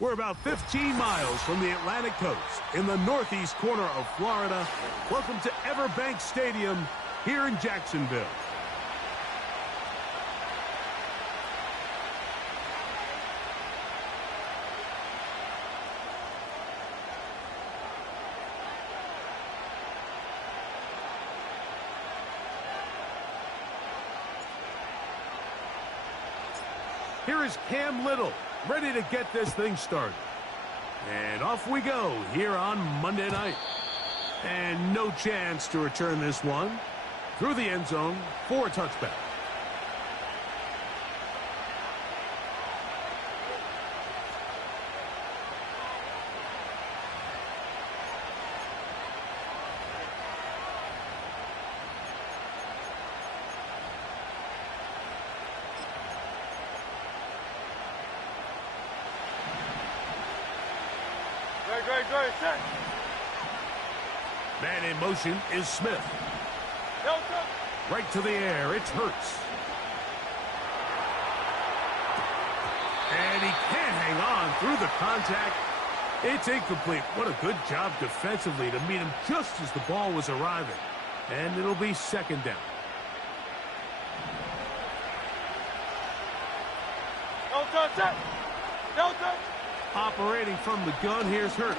We're about 15 miles from the Atlantic coast in the northeast corner of Florida. Welcome to Everbank Stadium here in Jacksonville. Here is Cam Little, ready to get this thing started. And off we go here on Monday night. And no chance to return this one through the end zone for a touchback. Man in motion is Smith. Right to the air, it's Hurts. And he can't hang on through the contact. It's incomplete. What a good job defensively to meet him just as the ball was arriving. And it'll be second down. Operating from the gun, here's Hurts.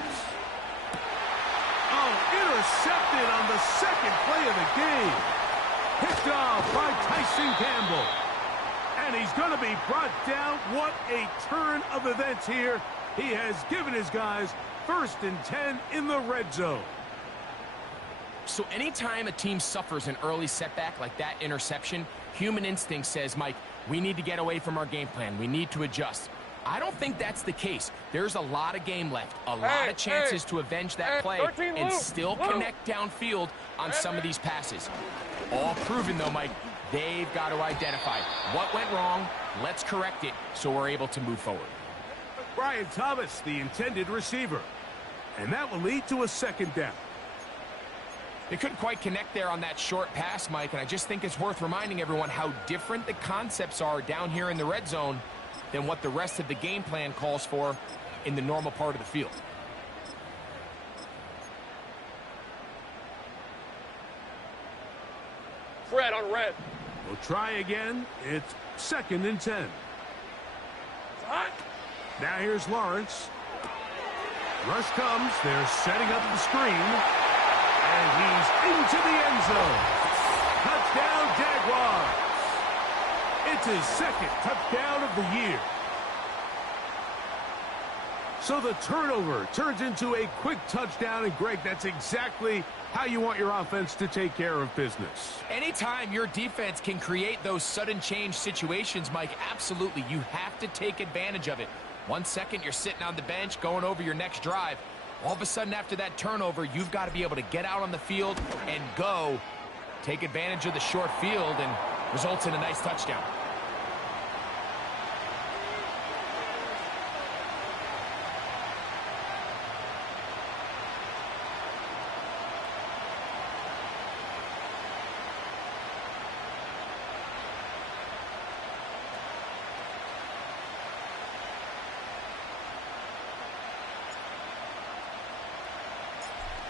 Oh, intercepted on the second play of the game. Picked off by Tyson Campbell. And he's going to be brought down. What a turn of events here. He has given his guys 1st and 10 in the red zone. So anytime a team suffers an early setback like that interception, human instinct says, Mike, we need to get away from our game plan. We need to adjust. I don't think that's the case. There's a lot of game left, a lot of chances to avenge that play and still connect downfield on some of these passes. All proven, though, Mike, they've got to identify what went wrong, let's correct it so we're able to move forward. Brian Thomas, the intended receiver. And that will lead to a second down. They couldn't quite connect there on that short pass, Mike, and I just think it's worth reminding everyone how different the concepts are down here in the red zone than what the rest of the game plan calls for in the normal part of the field. Fred on red. We'll try again. It's 2nd and 10. Now here's Lawrence. Rush comes. They're setting up the screen. And he's into the end zone. Touchdown, Jaguars. It's his 2nd touchdown of the year. So the turnover turns into a quick touchdown. And, Greg, that's exactly how you want your offense to take care of business. Anytime your defense can create those sudden change situations, Mike, absolutely, you have to take advantage of it. 1 second, you're sitting on the bench going over your next drive. All of a sudden, after that turnover, you've got to be able to get out on the field and go. Take advantage of the short field and results in a nice touchdown.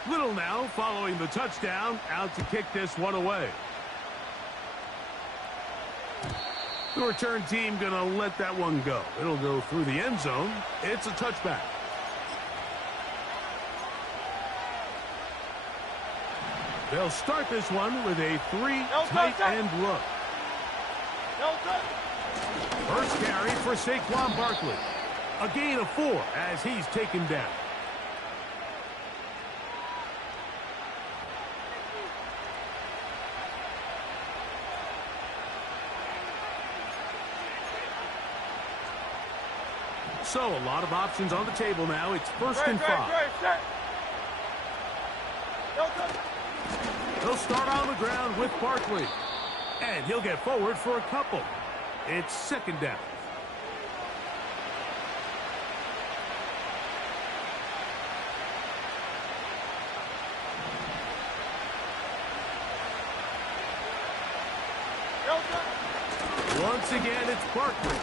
Little now following the touchdown, out to kick this one away. The return team going to let that one go. It'll go through the end zone. It's a touchback. They'll start this one with a 3 tight end look. First carry for Saquon Barkley. A gain of 4 as he's taken down. So a lot of options on the table now. It's 1st and 5. They'll start on the ground with Barkley. And he'll get forward for a couple. It's 2nd down. Once again, it's Barkley.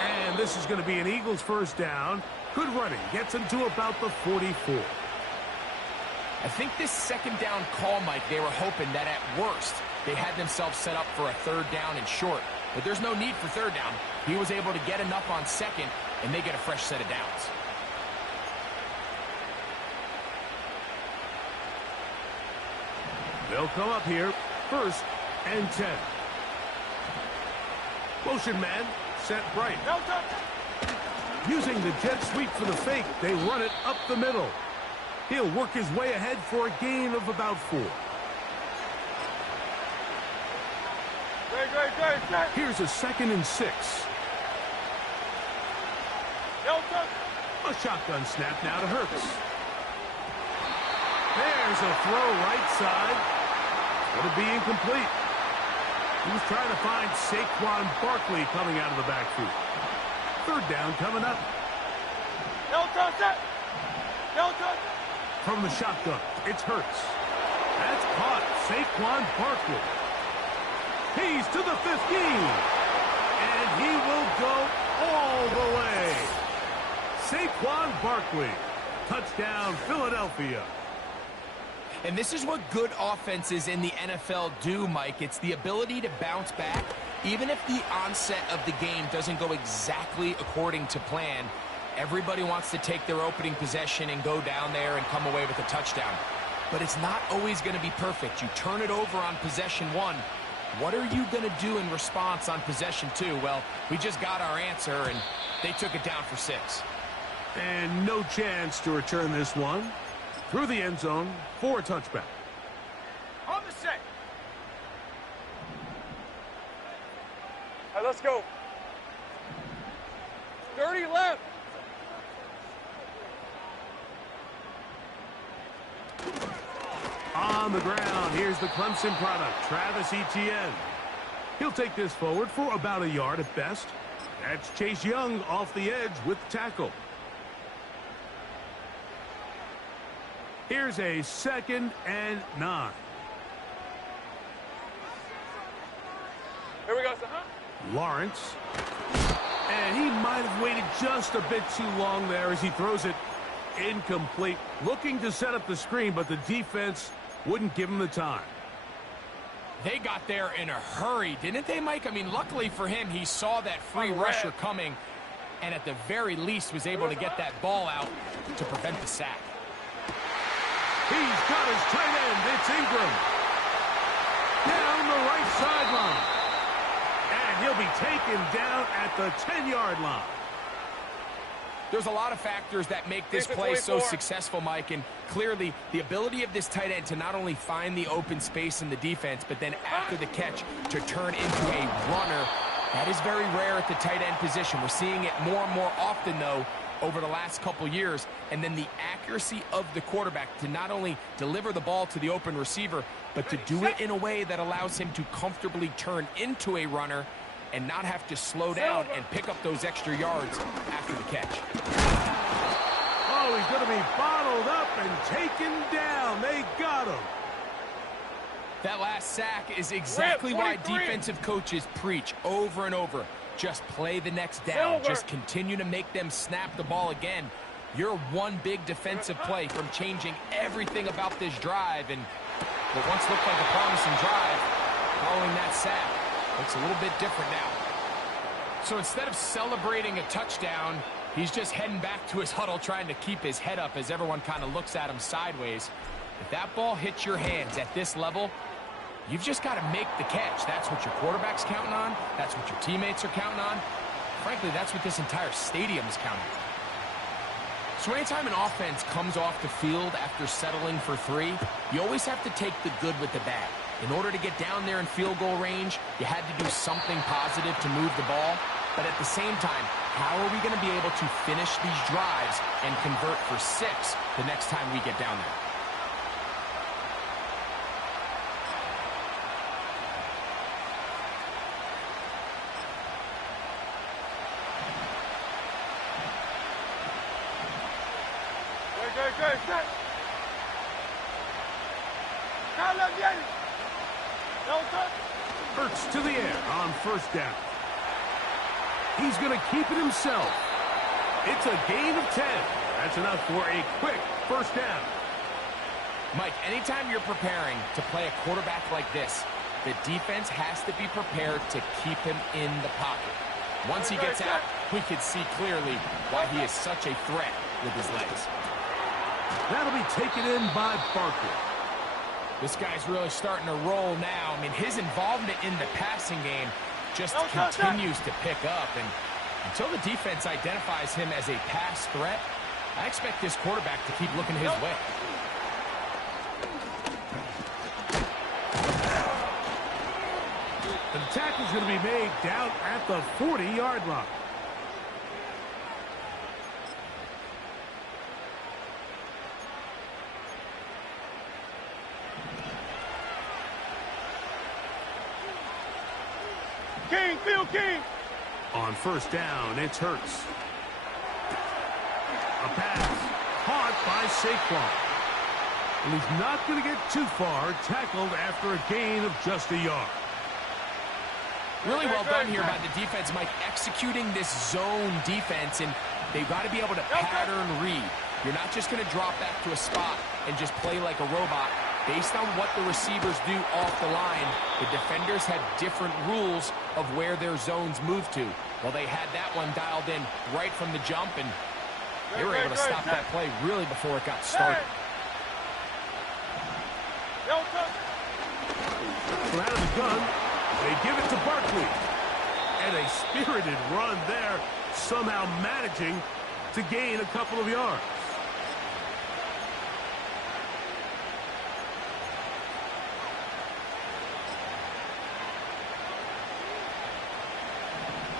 And And this is going to be an Eagles first down. Good running. Gets them to about the 44. I think this second down call, Mike, they were hoping that at worst they had themselves set up for a third down and short. But there's no need for third down. He was able to get enough on second, and they get a fresh set of downs. They'll come up here, 1st and 10. Motion man, set right. Using the jet sweep for the fake, they run it up the middle. He'll work his way ahead for a gain of about 4. Here's a 2nd and 6. A shotgun snap now to Hurts. There's a throw right side. Going to be incomplete. He was trying to find Saquon Barkley coming out of the backfield. Third down coming up. From the shotgun, it's Hurts. That's caught. Saquon Barkley. He's to the 15. And he will go all the way. Saquon Barkley. Touchdown, Philadelphia. And this is what good offenses in the NFL do, Mike. It's the ability to bounce back, even if the onset of the game doesn't go exactly according to plan. Everybody wants to take their opening possession and go down there and come away with a touchdown. But it's not always going to be perfect. You turn it over on possession 1. What are you going to do in response on possession 2? Well, we just got our answer, and they took it down for 6. And no chance to return this one. Through the end zone for a touchback. On the set. All right, let's go. 30 left. On the ground, here's the Clemson product, Travis Etienne. He'll take this forward for about a yard at best. That's Chase Young off the edge with the tackle. Here's a 2nd and 9. Here we go, Lawrence. And he might have waited just a bit too long there as he throws it incomplete. Looking to set up the screen, but the defense wouldn't give him the time. They got there in a hurry, didn't they, Mike? I mean, luckily for him, he saw that free rusher coming, and at the very least was able to get that ball out to prevent the sack. He's got his tight end. It's Ingram. Down the right sideline. And he'll be taken down at the 10-yard line. There's a lot of factors that make this play so successful, Mike, and clearly the ability of this tight end to not only find the open space in the defense, but then after the catch to turn into a runner. That is very rare at the tight end position. We're seeing it more and more often, though, over the last couple years. And then the accuracy of the quarterback to not only deliver the ball to the open receiver, but to do it in a way that allows him to comfortably turn into a runner and not have to slow down and pick up those extra yards after the catch. Oh, he's going to be bottled up and taken down. They got him. That last sack is exactly why defensive coaches preach over and over. Just play the next down. Just continue to make them snap the ball again. You're one big defensive play from changing everything about this drive. And what once looked like a promising drive, following that sack, looks a little bit different now. So instead of celebrating a touchdown, he's just heading back to his huddle trying to keep his head up as everyone kind of looks at him sideways. If that ball hits your hands at this level, you've just got to make the catch. That's what your quarterback's counting on. That's what your teammates are counting on. Frankly, that's what this entire stadium is counting on. So anytime an offense comes off the field after settling for 3, you always have to take the good with the bad. In order to get down there in field goal range, you had to do something positive to move the ball. But at the same time, how are we going to be able to finish these drives and convert for 6 the next time we get down there? Hurts to the air on first down. He's going to keep it himself. It's a gain of 10. That's enough for a quick first down. Mike, anytime you're preparing to play a quarterback like this, the defense has to be prepared to keep him in the pocket. Once he gets out, we can see clearly why he is such a threat with his legs. That'll be taken in by Barkley. This guy's really starting to roll now. I mean, his involvement in the passing game just continues to pick up. And until the defense identifies him as a pass threat, I expect this quarterback to keep looking his way. The tackle's going to be made down at the 40-yard line. King, Phil King. On first down, it's Hurts. A pass caught by Saquon. And he's not going to get too far, tackled after a gain of just a yard. Really well done here by the defense, Mike, executing this zone defense, and they've got to be able to pattern read. You're not just going to drop back to a spot and just play like a robot. Based on what the receivers do off the line, the defenders have different rules of where their zones move to. Well, they had that one dialed in right from the jump, and they were able to stop that play really before it got started. So out of the gun, they give it to Barkley. And a spirited run there, somehow managing to gain a couple of yards.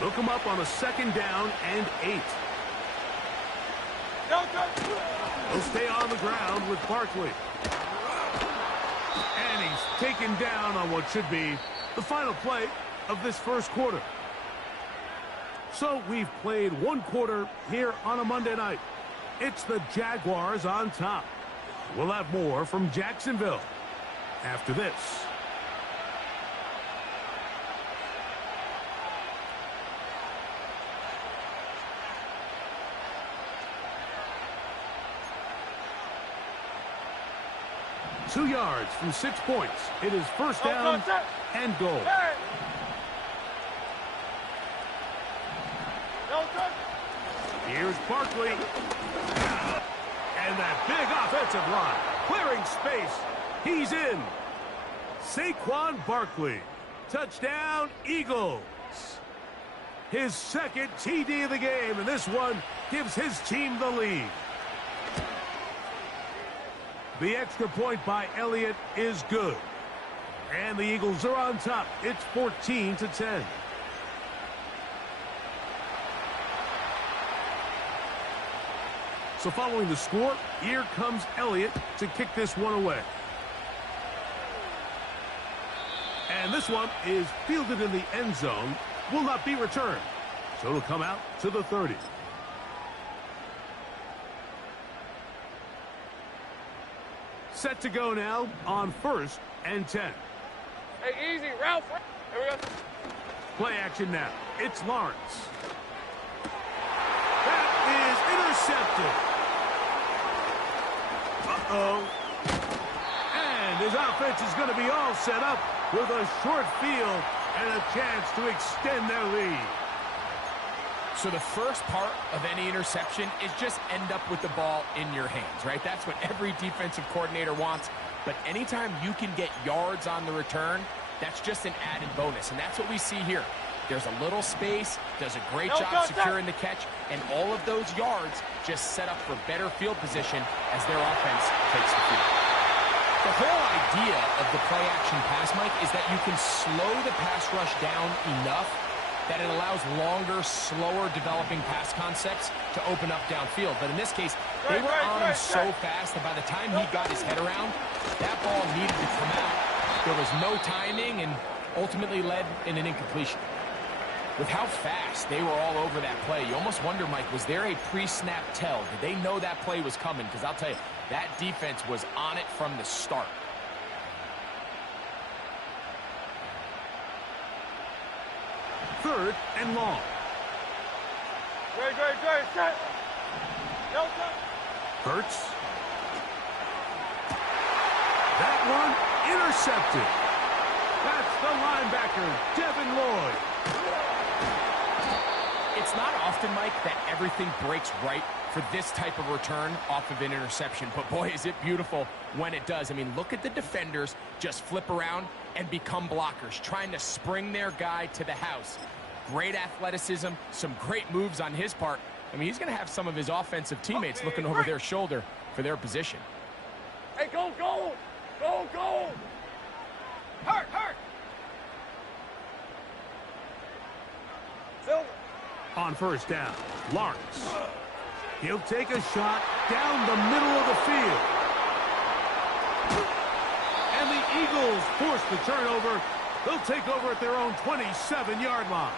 Hook him up on a second down and 8. He'll stay on the ground with Barkley. And he's taken down on what should be the final play of this first quarter. So we've played one quarter here on a Monday night. It's the Jaguars on top. We'll have more from Jacksonville after this. Two yards from 6 points. It is first down and goal. Here's Barkley. And that big offensive line. Clearing space. He's in. Saquon Barkley. Touchdown, Eagles. His second TD of the game, and this one gives his team the lead. The extra point by Elliott is good. And the Eagles are on top. It's 14-10. So following the score, here comes Elliott to kick this one away. And this one is fielded in the end zone. Will not be returned. So it'll come out to the 30. Set to go now on first and 10. Hey, easy, Ralph. Here we go. Play action now. It's Lawrence. That is intercepted. Uh-oh. And his offense is going to be all set up with a short field and a chance to extend their lead. So the first part of any interception is just end up with the ball in your hands, right? That's what every defensive coordinator wants. But anytime you can get yards on the return, that's just an added bonus. And that's what we see here. There's a little space, does a great job securing the catch, and all of those yards just set up for better field position as their offense takes the field. The whole idea of the play-action pass, Mike, is that you can slow the pass rush down enough that it allows longer, slower developing pass concepts to open up downfield. But in this case, they were on him so fast that by the time he got his head around, that ball needed to come out. There was no timing and ultimately led in an incompletion. With how fast they were all over that play, you almost wonder, Mike, was there a pre-snap tell? Did they know that play was coming? Because I'll tell you, that defense was on it from the start. Third and long. Great. Set. Delta. Hurts. That one intercepted. That's the linebacker, Devin Lloyd. It's not often, Mike, that everything breaks right for this type of return off of an interception. But, boy, is it beautiful when it does. I mean, look at the defenders just flip around and become blockers, trying to spring their guy to the house. Great athleticism, some great moves on his part. I mean, he's going to have some of his offensive teammates looking over their shoulder for their position. Hey, go. Hurt. Silver. On first down, Lawrence. He'll take a shot down the middle of the field. And the Eagles force the turnover. They'll take over at their own 27-yard line.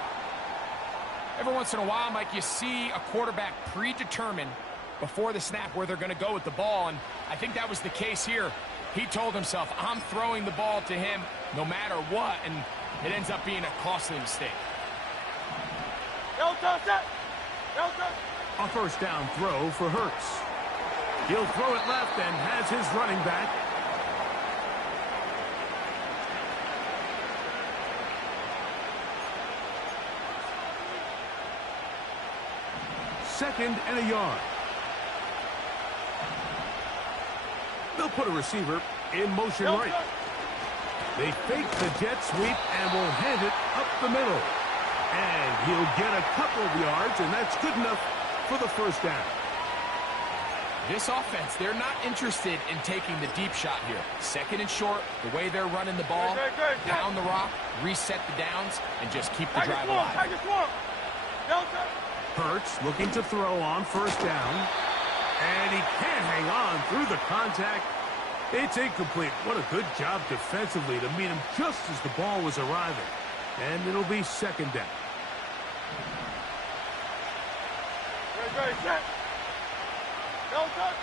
Every once in a while, Mike, you see a quarterback predetermine before the snap where they're going to go with the ball, and I think that was the case here. He told himself, I'm throwing the ball to him no matter what, and it ends up being a costly mistake. Delta, set. Delta. A first down throw for Hurts. He'll throw it left and has his running back. Second and a yard. They'll put a receiver in motion right. They fake the jet sweep and will hand it up the middle. And he'll get a couple of yards, and that's good enough for the first down. This offense, they're not interested in taking the deep shot here. Second and short, the way they're running the ball, down the rock, reset the downs, and just keep the drive alive. Delta. Hurts looking to throw on first down. And he can't hang on through the contact. It's incomplete. What a good job defensively to meet him just as the ball was arriving. And it'll be second down. Great. Set. Delta.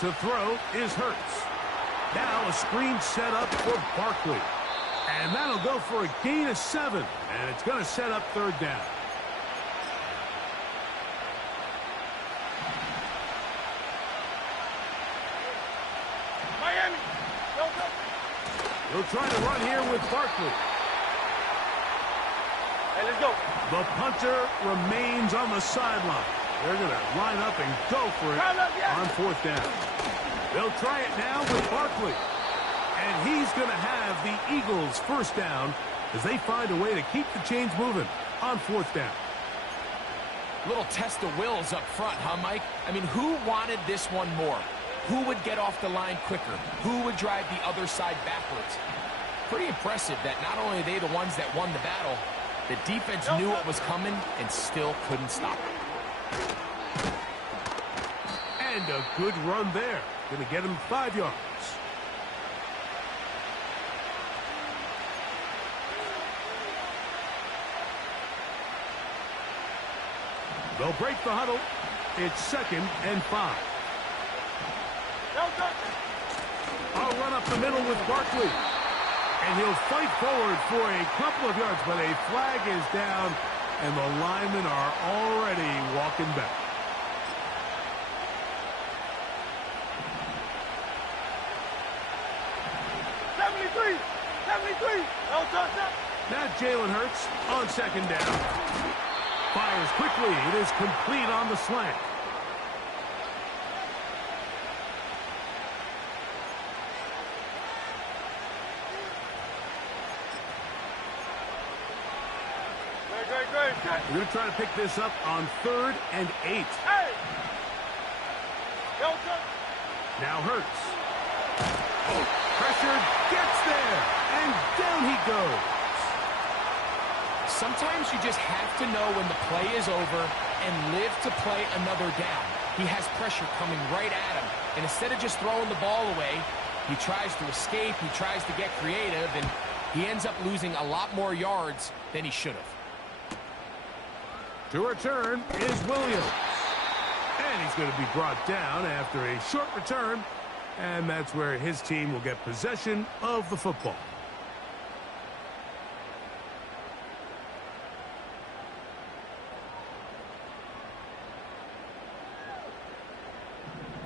To throw is Hurts. Now a screen set up for Barkley. And that'll go for a gain of 7. And it's going to set up third down. Miami. Delta. He'll try to run here with Barkley. Hey, let's go. The punter remains on the sideline. They're going to line up and go for it on fourth down. They'll try it now with Barkley. And he's going to have the Eagles first down as they find a way to keep the chains moving on fourth down. Little test of wills up front, huh, Mike? I mean, who wanted this one more? Who would get off the line quicker? Who would drive the other side backwards? Pretty impressive that not only are they the ones that won the battle, the defense knew it was coming and still couldn't stop it. And a good run there. Going to get him 5 yards. They'll break the huddle. It's second and 5. I'll run up the middle with Barkley. And he'll fight forward for a couple of yards, but a flag is down, and the linemen are already walking back. Now Jalen Hurts on second down. Fires quickly. It is complete on the slant. We're going to try to pick this up on 3rd and 8. Hey! Delta. Now Hurts. Pressured, gets there, and down he goes. Sometimes you just have to know when the play is over and live to play another down. He has pressure coming right at him, and instead of just throwing the ball away, he tries to escape, he tries to get creative, and he ends up losing a lot more yards than he should have. To return is Williams. And he's going to be brought down after a short return. And that's where his team will get possession of the football.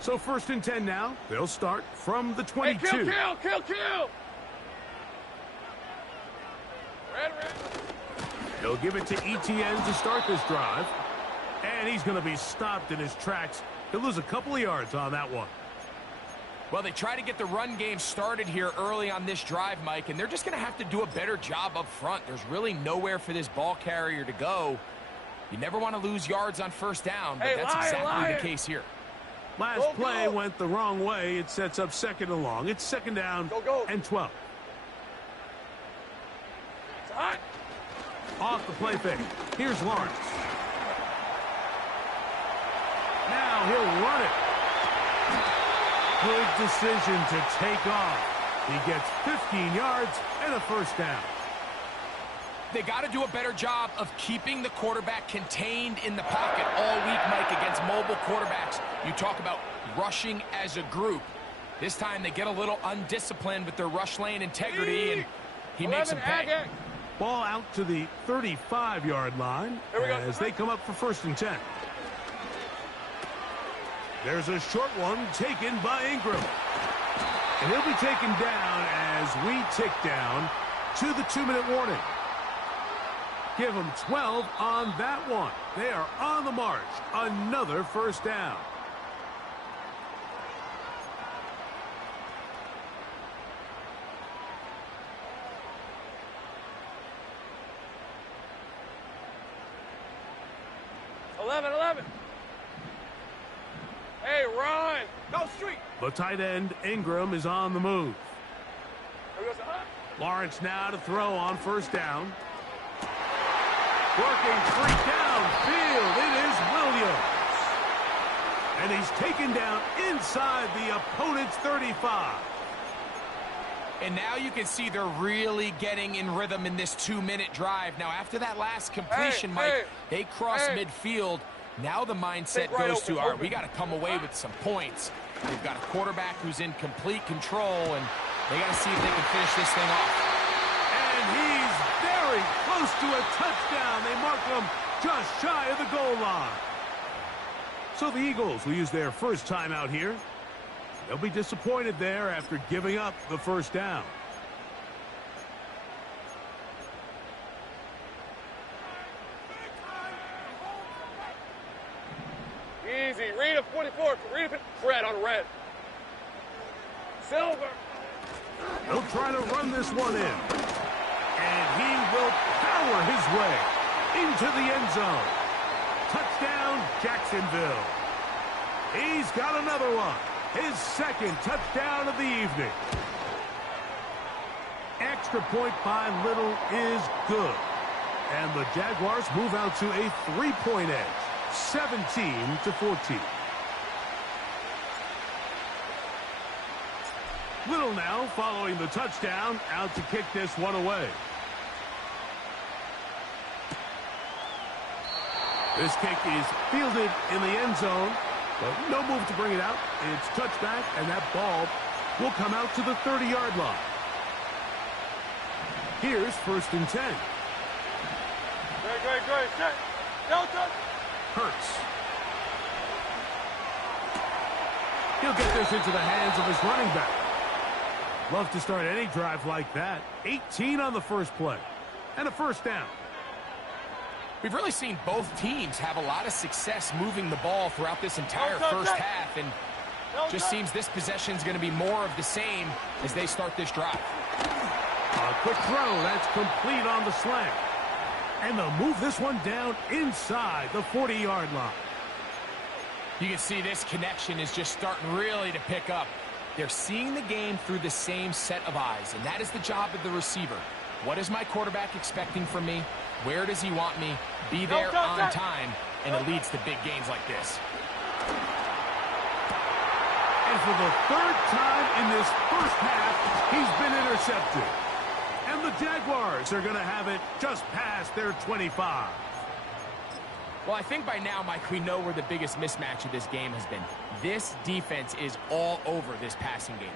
So 1st and 10 now. They'll start from the 22. Hey, kill! Red. He'll give it to ETN to start this drive. And he's going to be stopped in his tracks. He'll lose a couple of yards on that one. Well, they try to get the run game started here early on this drive, Mike, and they're just going to have to do a better job up front. There's really nowhere for this ball carrier to go. You never want to lose yards on 1st down, but that's exactly the case here. Last play went the wrong way. It sets up 2nd and long. It's 2nd down and 12. It's hot. Off the play fake. Here's Lawrence. Now he'll run it. Good decision to take off. He gets 15 yards and a 1st down. They got to do a better job of keeping the quarterback contained in the pocket all week, Mike, against mobile quarterbacks. You talk about rushing as a group. This time they get a little undisciplined with their rush lane integrity, and he makes them pay. Ball out to the 35-yard line as they come up for 1st and 10. There's a short one taken by Ingram. And he'll be taken down as we tick down to the 2-minute warning. Give them 12 on that one. They are on the march. Another 1st down. Eleven. Hey, run! Go street! The tight end, Ingram, is on the move. There goes the hunt. Lawrence now to throw on 1st down. Working 3 downfield. It is Williams. And he's taken down inside the opponent's 35. And now you can see they're really getting in rhythm in this 2-minute drive. Now, after that last completion, Mike, they cross midfield. Now the mindset goes to, all right, we got to come away with some points. They've got a quarterback who's in complete control, and they got to see if they can finish this thing off. And he's very close to a touchdown. They mark him just shy of the goal line. So the Eagles will use their 1st time out here. They'll be disappointed there after giving up the 1st down. Easy. Read a 44. Read a red on red. Silver. He'll try to run this one in. And he will power his way into the end zone. Touchdown, Jacksonville. He's got another one. His 2nd touchdown of the evening. Extra point by Little is good. And the Jaguars move out to a 3-point edge. 17-14. Little now following the touchdown, out to kick this one away. This kick is fielded in the end zone, but no move to bring it out. It's touchback, and that ball will come out to the 30-yard line. Here's 1st and 10. Great. Set. Delta. Hurts. He'll get this into the hands of his running back. Love to start any drive like that. 18 on the 1st play. And a 1st down. We've really seen both teams have a lot of success moving the ball throughout this entire 1st half, and just seems this possession is going to be more of the same as they start this drive. A quick throw. That's complete on the slant. And they'll move this one down inside the 40-yard line. You can see this connection is just starting really to pick up. They're seeing the game through the same set of eyes, and that is the job of the receiver. What is my quarterback expecting from me? Where does he want me? Be there on time, and it leads to big gains like this. And for the 3rd time in this 1st half, he's been intercepted. And the Jaguars are going to have it just past their 25. Well, I think by now, Mike, we know where the biggest mismatch of this game has been. This defense is all over this passing game.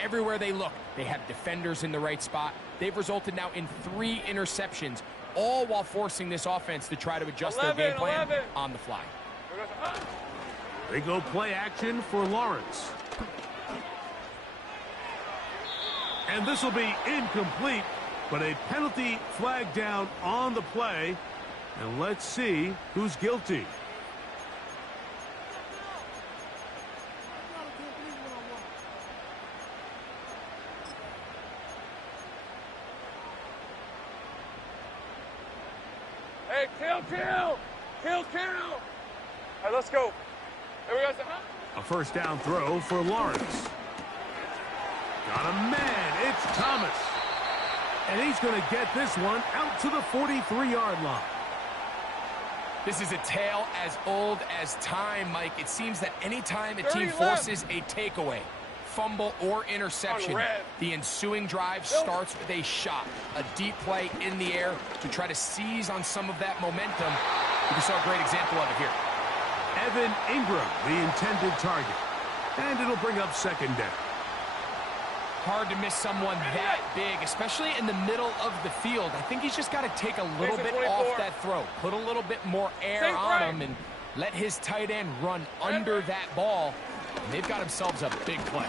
Everywhere they look, they have defenders in the right spot. They've resulted now in 3 interceptions, all while forcing this offense to try to adjust their game plan on the fly. They go play action for Lawrence. And this will be incomplete, but a penalty flag down on the play. And let's see who's guilty. Hey, kill! All right, let's go. Here we go. A first down throw for Lawrence. Got a man. It's Thomas. And he's going to get this one out to the 43-yard line. This is a tale as old as time, Mike. It seems that anytime a team forces a takeaway, fumble, or interception, the ensuing drive starts with a shot, a deep play in the air to try to seize on some of that momentum. We saw a great example of it here. Evan Ingram, the intended target. And it'll bring up second down. Hard to miss someone that big, especially in the middle of the field. I think he's just got to take a little bit off that throw, put a little bit more air on him, and let his tight end run under that ball. And they've got themselves a big play.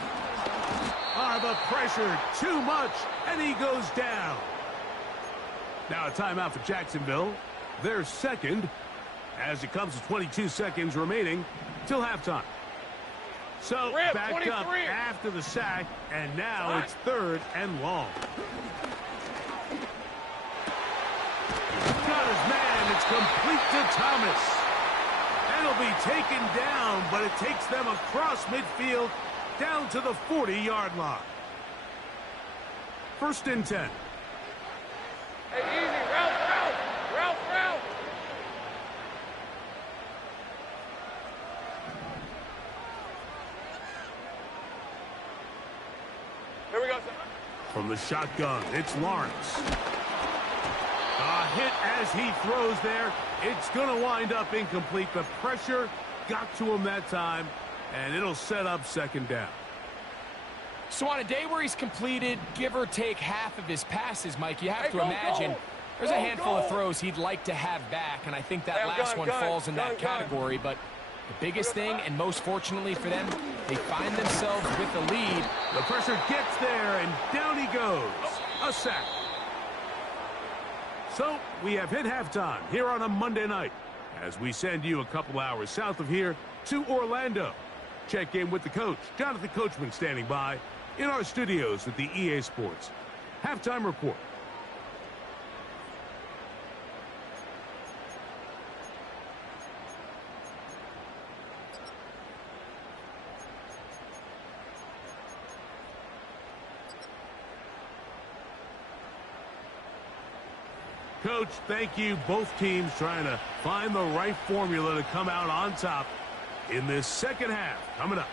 The pressure, too much, and he goes down. Now a timeout for Jacksonville. Their second, as it comes to 22 seconds remaining till halftime. So backed up after the sack, and now it's third and long. Got his man. It's complete to Thomas. And he'll be taken down, but it takes them across midfield down to the 40-yard line. First and 10. Hey, easy. Route. Here we go, sir. From the shotgun, it's Lawrence. A hit as he throws there. It's going to wind up incomplete. The pressure got to him that time, and it'll set up second down. So on a day where he's completed, give or take half of his passes, Mike, you have to imagine there's a handful of throws he'd like to have back, and I think that last one falls in that category. But the biggest thing, and most fortunately for them, they find themselves with the lead. The pressure gets there, and down he goes. A sack. So we have hit halftime here on a Monday night as we send you a couple hours south of here to Orlando. Check in with the coach, Jonathan Coachman, standing by in our studios at the EA Sports Halftime Report. Coach, thank you. Both teams trying to find the right formula to come out on top in this second half. Coming up.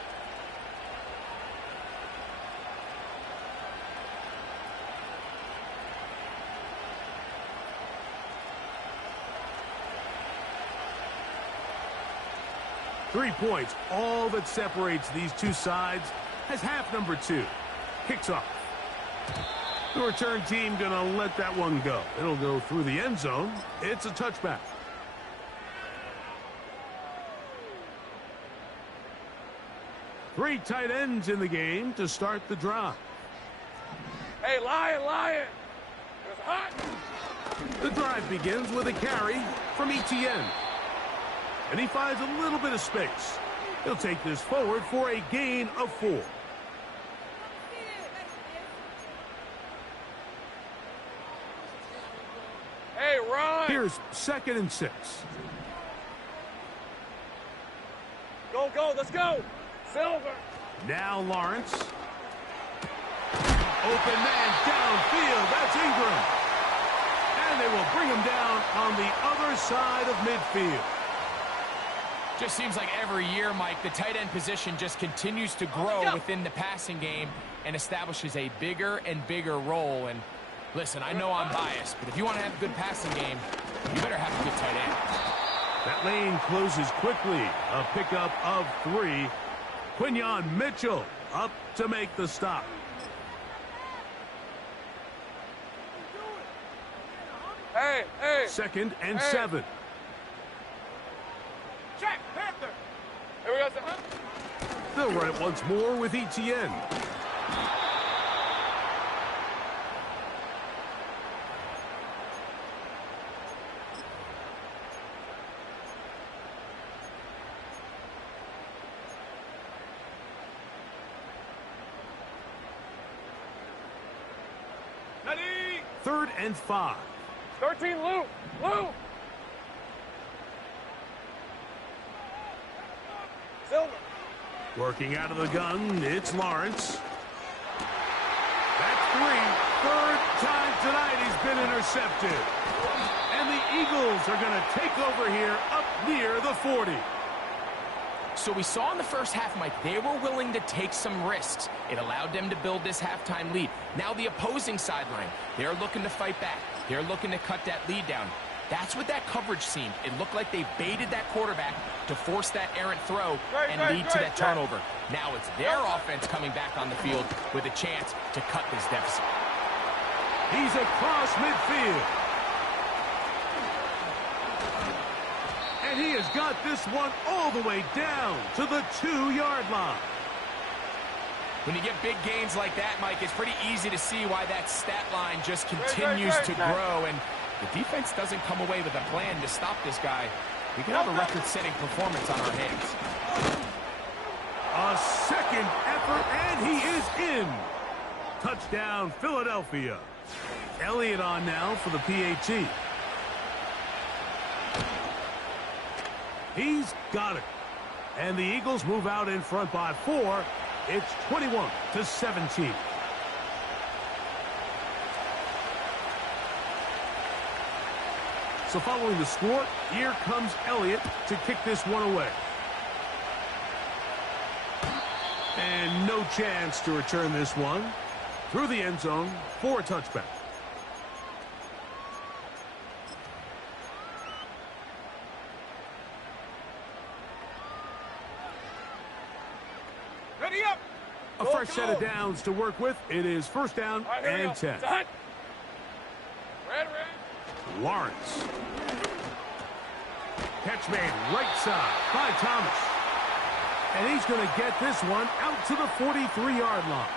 Three points, all that separates these two sides as half number two kicks off. The return team going to let that one go. It'll go through the end zone. It's a touchback. Three tight ends in the game to start the drive. Hey, Lion! It's hot! The drive begins with a carry from Etienne. And he finds a little bit of space. He'll take this forward for a gain of 4. Hey, run! Here's 2nd and 6. Go, let's go! Silver! Now Lawrence. Open man downfield. That's Ingram. And they will bring him down on the other side of midfield. Just seems like every year, Mike, the tight end position just continues to grow within the passing game and establishes a bigger and bigger role. And listen, I know I'm biased, but if you want to have a good passing game, you better have a good tight end. That lane closes quickly. A pickup of 3. Quinyon Mitchell up to make the stop. Hey! 2nd and 7. Check, Panther! Here we go, sir. They'll run it once more with ETN. Ready? 3rd and 5. 13, Lou. Lou. Silver. Working out of the gun, it's Lawrence. That's 3. 3rd time tonight he's been intercepted. And the Eagles are going to take over here up near the 40. So we saw in the first half, Mike, they were willing to take some risks. It allowed them to build this halftime lead. Now the opposing sideline, they're looking to fight back. They're looking to cut that lead down. That's what that coverage seemed. It looked like they baited that quarterback to force that errant throw and lead to that turnover. Now it's their offense coming back on the field with a chance to cut this deficit. He's across midfield. And he has got this one all the way down to the 2-yard line. When you get big gains like that, Mike, it's pretty easy to see why that stat line just continues to grow. And the defense doesn't come away with a plan to stop this guy. We can have a record-setting performance on our hands. A second effort, and he is in. Touchdown, Philadelphia. Elliott on now for the PAT. He's got it. And the Eagles move out in front by 4. It's 21-17. So following the score, here comes Elliott to kick this one away. And no chance to return this one through the end zone for a touchback. Ready up. A fresh set of downs to work with. It is 1st down and 10. Red. Lawrence. Catch made right side by Thomas. And he's going to get this one out to the 43-yard line.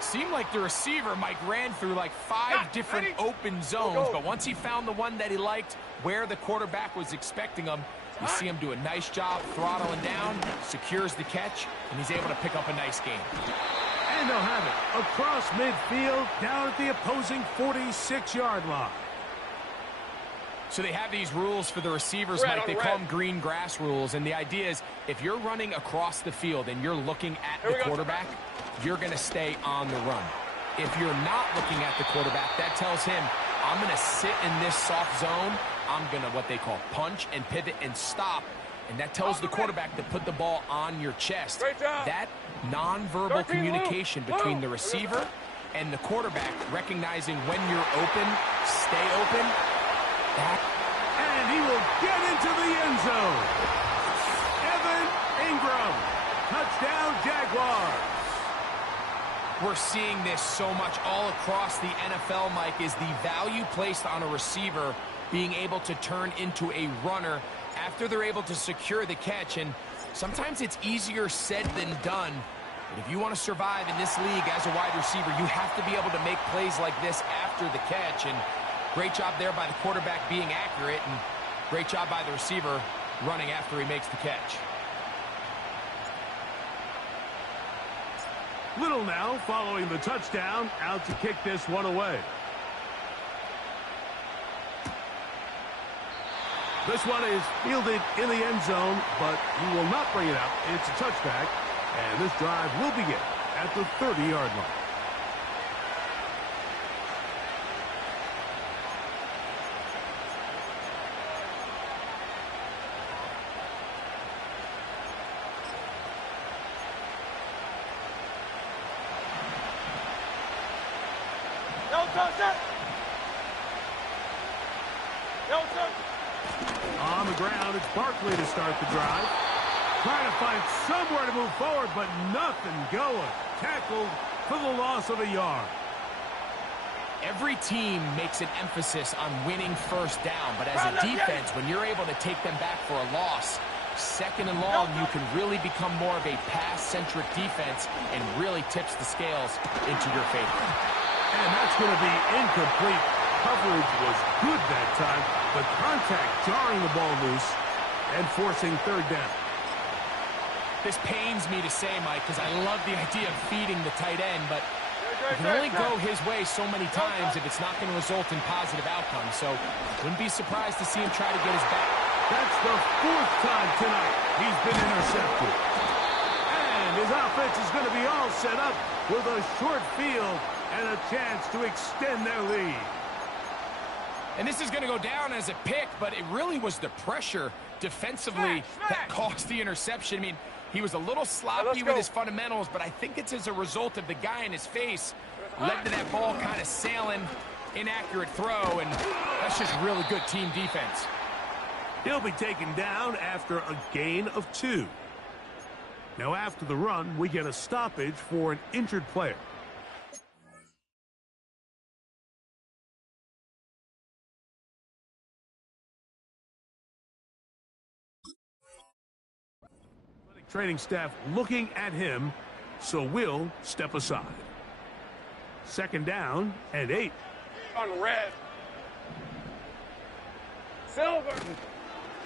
Seemed like the receiver, Mike, ran through like 5 different open zones, but once he found the one that he liked where the quarterback was expecting him, you see him do a nice job throttling down, secures the catch, and he's able to pick up a nice gain. And they'll have it across midfield down at the opposing 46-yard line. So they have these rules for the receivers, Mike. They call them green grass rules. And the idea is if you're running across the field and you're looking at the quarterback, you're going to stay on the run. If you're not looking at the quarterback, that tells him, I'm going to sit in this soft zone. I'm going to what they call punch and pivot and stop. And that tells the quarterback to put the ball on your chest. That nonverbal communication between the receiver and the quarterback, recognizing when you're open, stay open. And he will get into the end zone. Evan Ingram. Touchdown, Jaguars. We're seeing this so much all across the NFL, Mike, is the value placed on a receiver being able to turn into a runner after they're able to secure the catch. And sometimes it's easier said than done. But if you want to survive in this league as a wide receiver, you have to be able to make plays like this after the catch. And great job there by the quarterback being accurate, and great job by the receiver running after he makes the catch. Little now following the touchdown, out to kick this one away. This one is fielded in the end zone, but he will not bring it out. It's a touchback, and this drive will begin at the 30-yard line. On the ground, it's Barkley to start the drive. Trying to find somewhere to move forward, but nothing going. Tackled for the loss of a yard. Every team makes an emphasis on winning first down, but as a defense, when you're able to take them back for a loss, Second and long, you can really become more of a pass-centric defense and really tips the scales into your favor. And that's going to be incomplete. Coverage was good that time. The contact jarring the ball loose and forcing third down. This pains me to say, Mike, because I love the idea of feeding the tight end, but you can only go his way so many times if it's not going to result in positive outcomes. So wouldn't be surprised to see him try to get his back. That's the fourth time tonight he's been intercepted. And his offense is going to be all set up with a short field and a chance to extend their lead. And this is going to go down as a pick, but it really was the pressure defensively that caused the interception. I mean, he was a little sloppy with his fundamentals, but I think it's as a result of the guy in his face led to that ball kind of sailing, inaccurate throw, and that's just really good team defense. He'll be taken down after a gain of 2. Now after the run, we get a stoppage for an injured player. Training staff looking at him, so we'll step aside. Second down and 8. On red. Silver.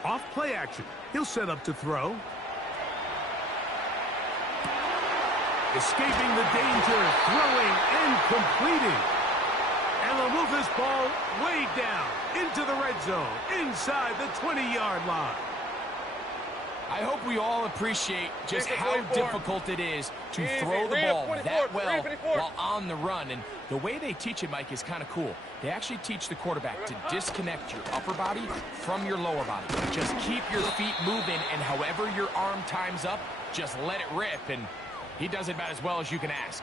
Off play action. He'll set up to throw. Escaping the danger, throwing and completing. And they'll move this ball way down into the red zone, inside the 20-yard line. I hope we all appreciate just how difficult it is to throw the ball that well while on the run. And the way they teach it, Mike, is kind of cool. They actually teach the quarterback to disconnect your upper body from your lower body. Just keep your feet moving, and however your arm times up, just let it rip. And he does it about as well as you can ask.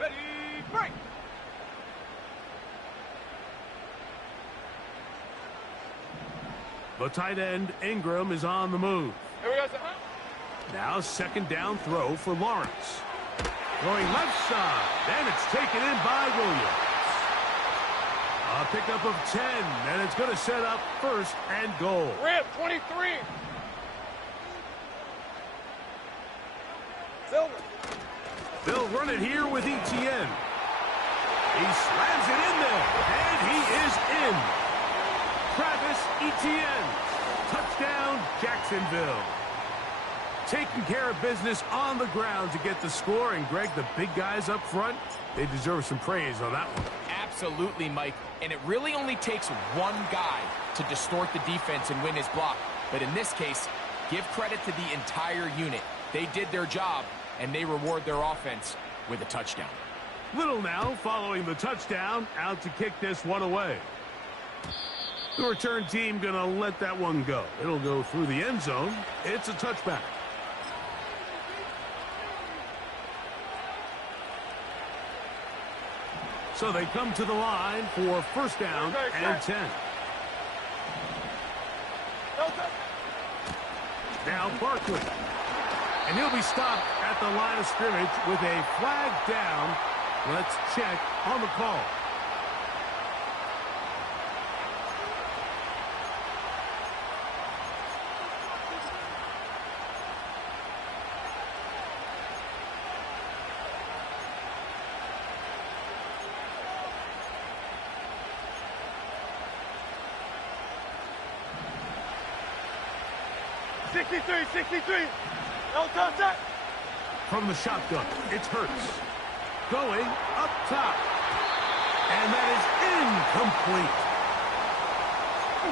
Ready, break. The tight end, Ingram, is on the move. Here we go, sir. Now second down throw for Lawrence. Going left side, and it's taken in by Williams. A pickup of 10, and it's going to set up first and goal. Rip, 23. Silver. They'll run it here with Etienne. He slams it in there, and he is in. Travis Etienne. Touchdown, Jacksonville. Taking care of business on the ground to get the score. And, Greg, the big guys up front, they deserve some praise on that one. Absolutely, Mike. And it really only takes one guy to distort the defense and win his block. But in this case, give credit to the entire unit. They did their job, and they reward their offense with a touchdown. Little now following the touchdown, out to kick this one away. The return team going to let that one go. It'll go through the end zone. It's a touchback. So they come to the line for first down and 10. Now Barkley. And he'll be stopped at the line of scrimmage with a flag down. Let's check on the call. Sixty-three. No contact. From the shotgun, it's Hurts. Going up top. And that is incomplete.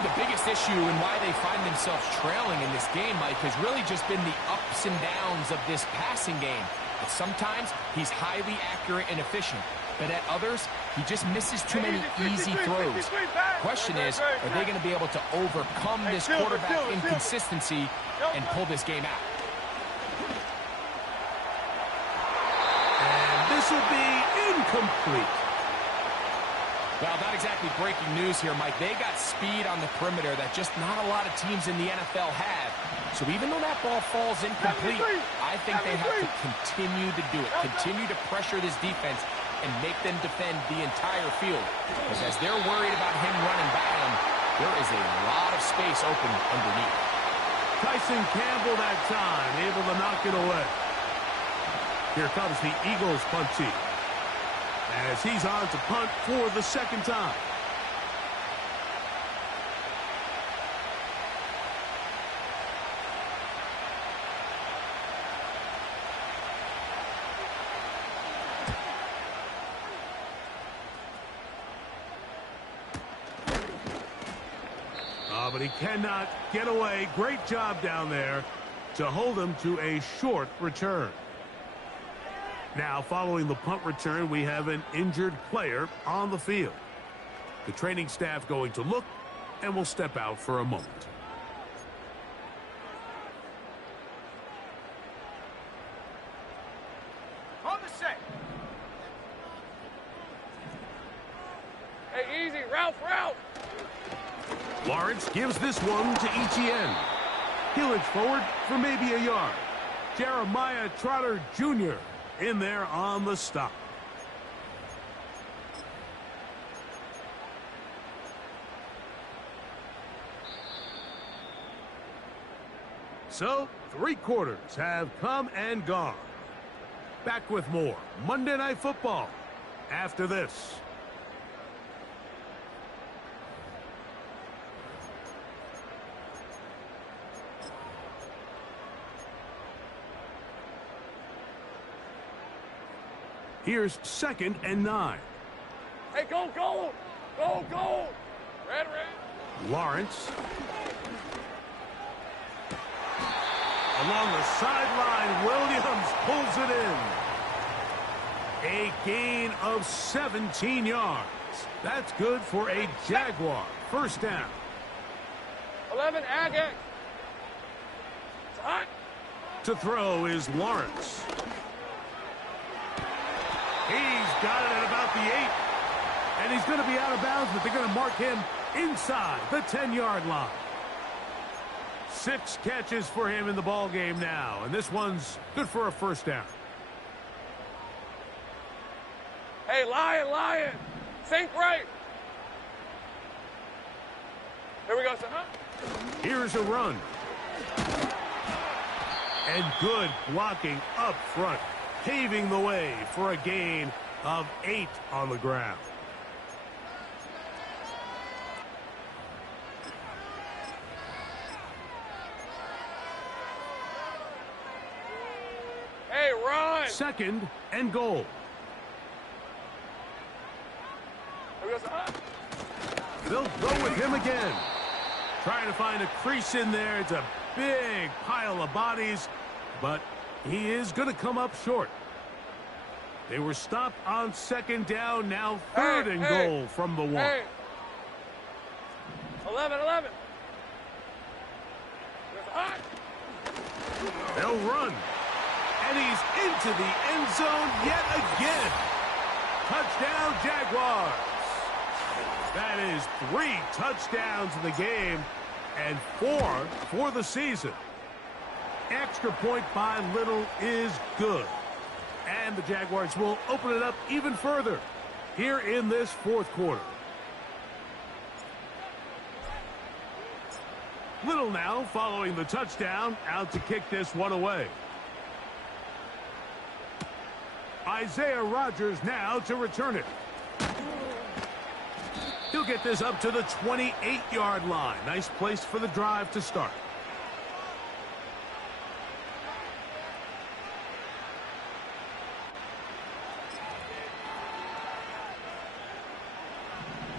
The biggest issue and why they find themselves trailing in this game, Mike, has really just been the ups and downs of this passing game. But sometimes he's highly accurate and efficient. But at others, he just misses too many easy throws. Question is, are they going to be able to overcome this quarterback inconsistency and pull this game out? And this will be incomplete. Well, not exactly breaking news here, Mike. They got speed on the perimeter that just not a lot of teams in the NFL have. So even though that ball falls incomplete, I think they have to continue to do it, continue to pressure this defense and make them defend the entire field. Because as they're worried about him running by them, there is a lot of space open underneath. Tyson Campbell that time, able to knock it away. Here comes the Eagles punt team, as he's on to punt for the second time. But he cannot get away. Great job down there to hold him to a short return. Now, following the punt return, we have an injured player on the field. The training staff going to look and will step out for a moment. On the set. Hey, easy. Route. Lawrence gives this one to Etienne. He'll inch forward for maybe a yard. Jeremiah Trotter Jr. in there on the stop. So, 3 quarters have come and gone. Back with more Monday Night Football after this. Here's 2nd and 9. Hey, go. Red. Lawrence. Along the sideline, Williams pulls it in. A gain of 17 yards. That's good for a Jaguar. First down. 11, Agate. It's hot. To throw is Lawrence. He's got it at about the 8. And he's going to be out of bounds, but they're going to mark him inside the 10-yard line. 6 catches for him in the ball game now, and this one's good for a first down. Hey, Lion. Think right. Here we go, son. Here's a run. And good blocking up front, paving the way for a gain of 8 on the ground. Hey, run. 2nd and goal. Here we go, son. They'll go with him again. Trying to find a crease in there. It's a big pile of bodies, but he is going to come up short. They were stopped on 2nd down, now 3rd and goal from the 1. Hey. 11. They'll run. And he's into the end zone yet again. Touchdown, Jaguars. That is 3 touchdowns in the game and 4 for the season. Extra point by Little is good. And the Jaguars will open it up even further here in this 4th quarter. Little now following the touchdown, out to kick this one away. Isaiah Rodgers now to return it. He'll get this up to the 28-yard line. Nice place for the drive to start.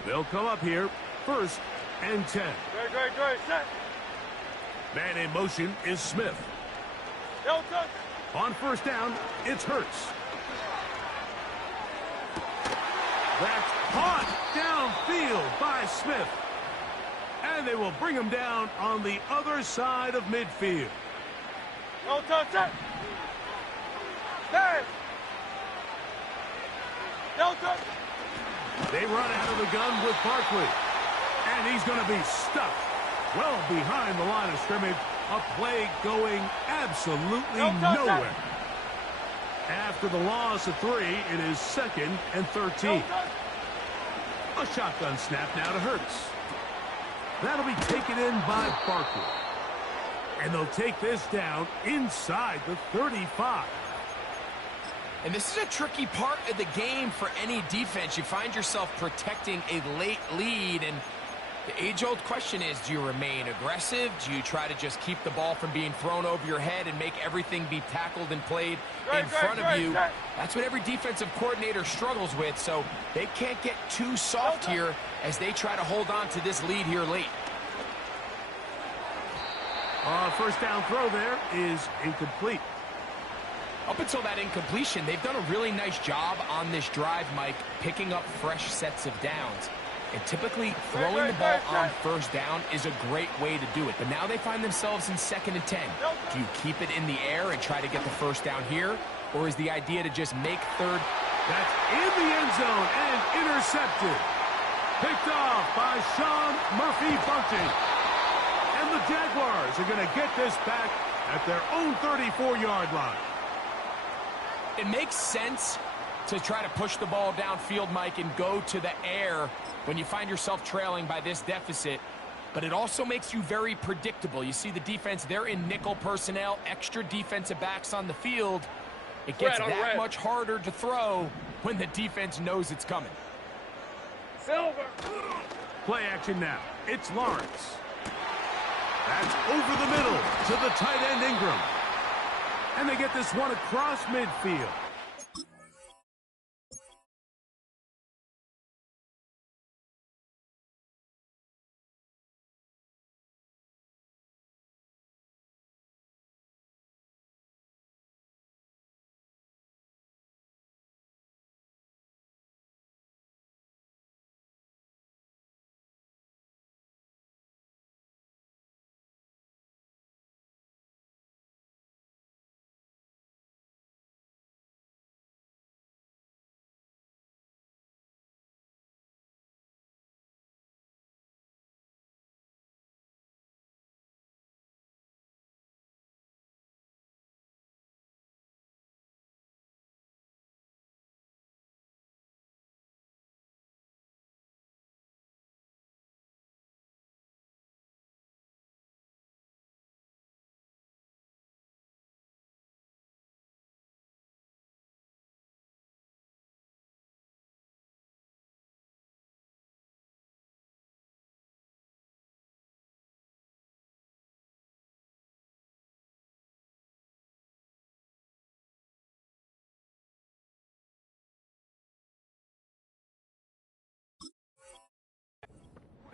They'll come up here, 1st and 10. Great. Set. Man in motion is Smith. Yo, touch. On 1st down, it's Hurts. That's caught downfield by Smith. And they will bring him down on the other side of midfield. No touch. Set. Hey. No touch. They run out of the gun with Barkley. And he's going to be stuck well behind the line of scrimmage. A play going absolutely nowhere. After the loss of 3, it is 2nd and 13. A shotgun snap now to Hurts. That'll be taken in by Barkley. And they'll take this down inside the 35. And this is a tricky part of the game for any defense. You find yourself protecting a late lead, and the age-old question is, do you remain aggressive? Do you try to just keep the ball from being thrown over your head and make everything be tackled and played in front of you? That's what every defensive coordinator struggles with, so they can't get too soft here as they try to hold on to this lead here late. First down throw there is incomplete. Up until that incompletion, they've done a really nice job on this drive, Mike, picking up fresh sets of downs. And typically, throwing the ball on first down is a great way to do it. But now they find themselves in 2nd and 10. Do you keep it in the air and try to get the first down here? Or is the idea to just make third? That's in the end zone and intercepted. Picked off by Sean Murphy-Bunting. And the Jaguars are going to get this back at their own 34-yard line. It makes sense to try to push the ball downfield, Mike, and go to the air when you find yourself trailing by this deficit. But it also makes you very predictable. You see the defense, they're in nickel personnel, extra defensive backs on the field. It gets that much harder to throw when the defense knows it's coming. Silver. Play action now. It's Lawrence. That's over the middle to the tight end Ingram. And they get this one across midfield.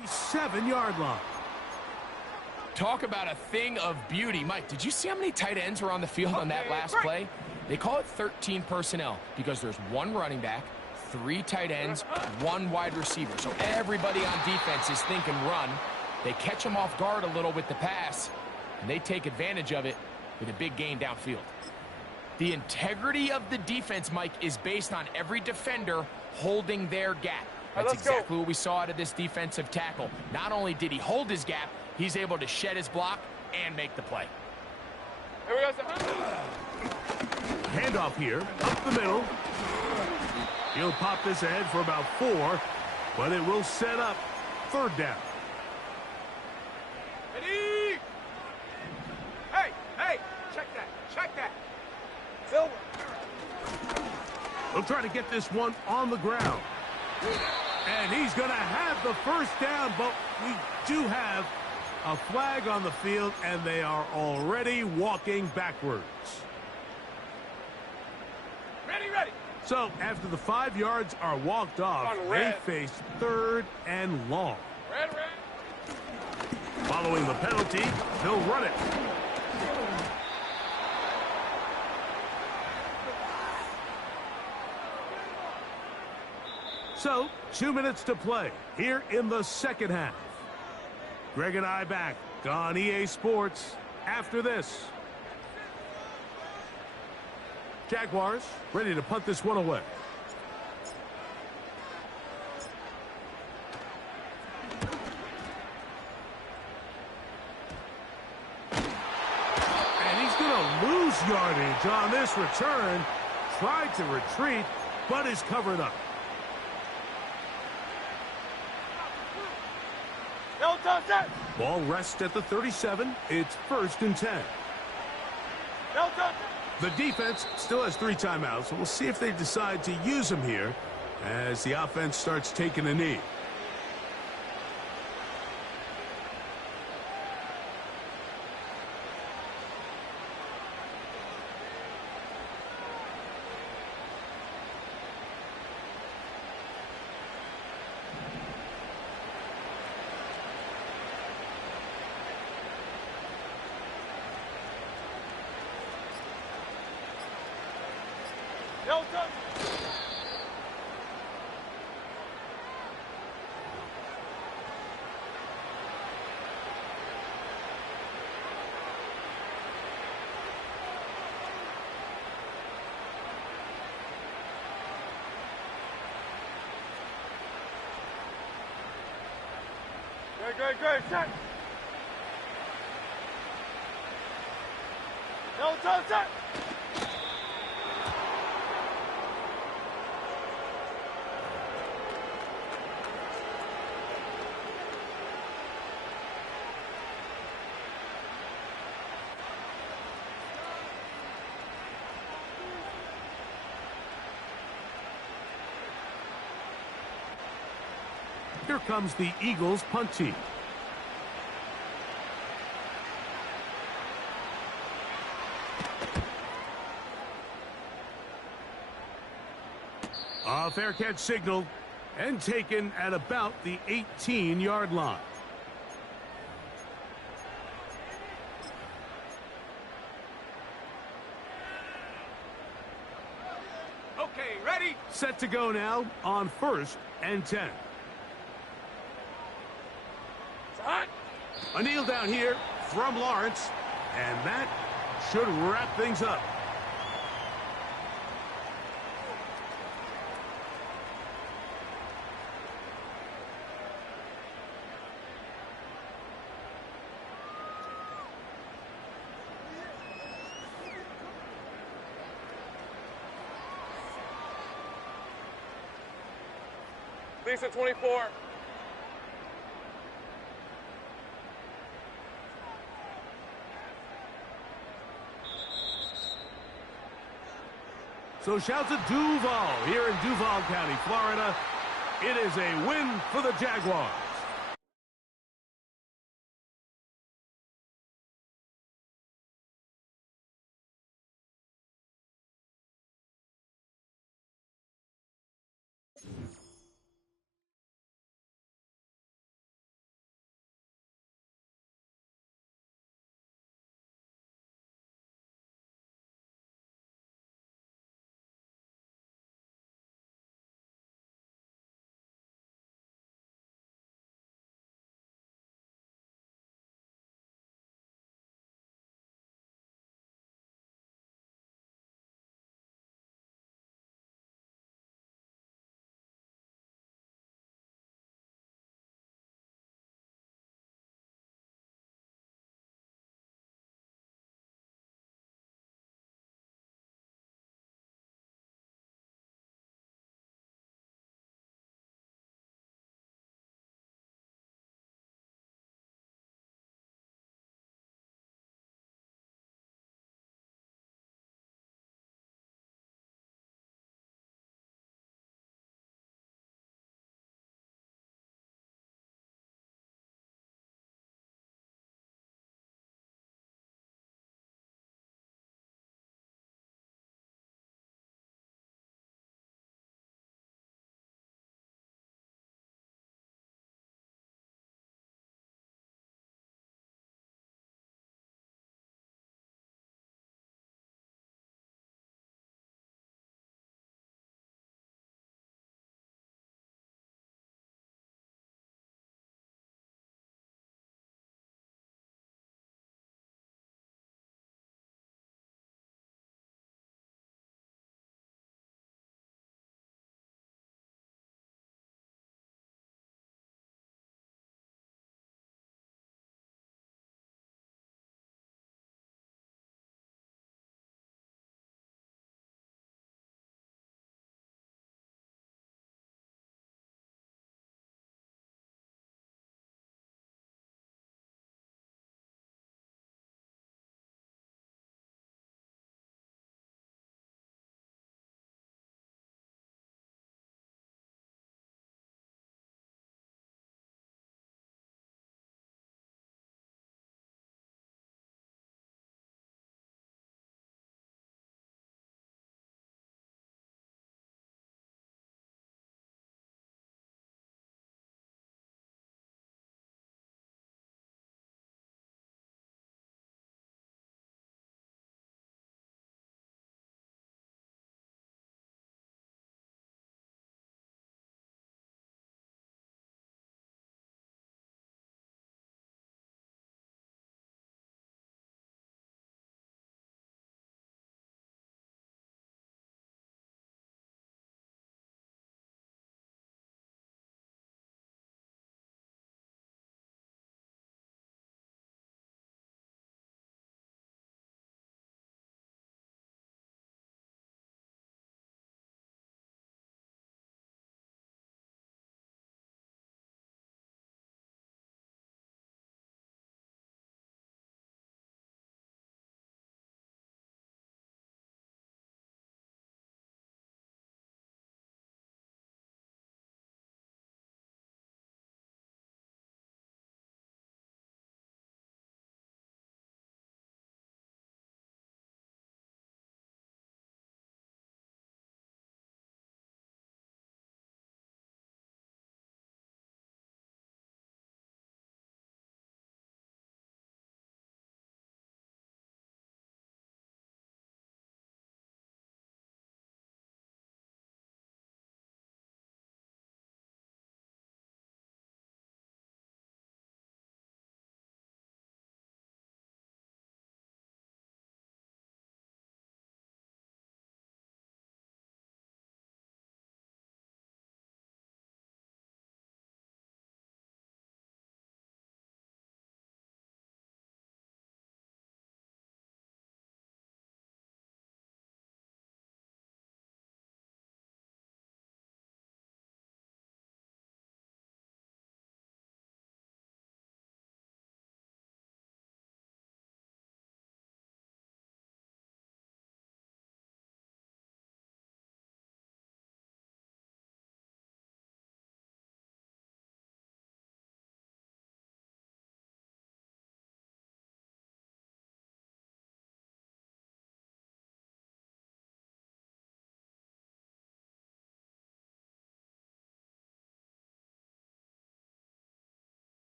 The 7-yard line. Talk about a thing of beauty. Mike, did you see how many tight ends were on the field on that last play? They call it 13 personnel because there's 1 running back, 3 tight ends, 1 wide receiver. So everybody on defense is thinking run. They catch them off guard a little with the pass, and they take advantage of it with a big gain downfield. The integrity of the defense, Mike, is based on every defender holding their gap. That's exactly what we saw out of this defensive tackle. Not only did he hold his gap, he's able to shed his block and make the play. Here we go. Handoff here, up the middle. He'll pop this ahead for about 4, but it will set up 3rd down. Ready? Hey, check that. Silver. They'll try to get this one on the ground. And he's going to have the first down, but we do have a flag on the field, and they are already walking backwards. Ready. So after the 5 yards are walked off, they face 3rd and long. Red. Following the penalty, they'll run it. So, 2 minutes to play here in the 2nd half. Greg and I back on EA Sports after this. Jaguars ready to punt this one away. yardage on this return. Tried to retreat, but is covered up. Ball rests at the 37. It's 1st and 10. The defense still has 3 timeouts, so we'll see if they decide to use them here as the offense starts taking a knee. Good, set. Set. Here comes the Eagles punt team. A fair catch signaled and taken at about the 18-yard line. Okay, ready? Set to go now on 1st and 10. A kneel down here from Lawrence, and that should wrap things up. Lisa 24. So shouts at Duval here in Duval County, Florida. It is a win for the Jaguars.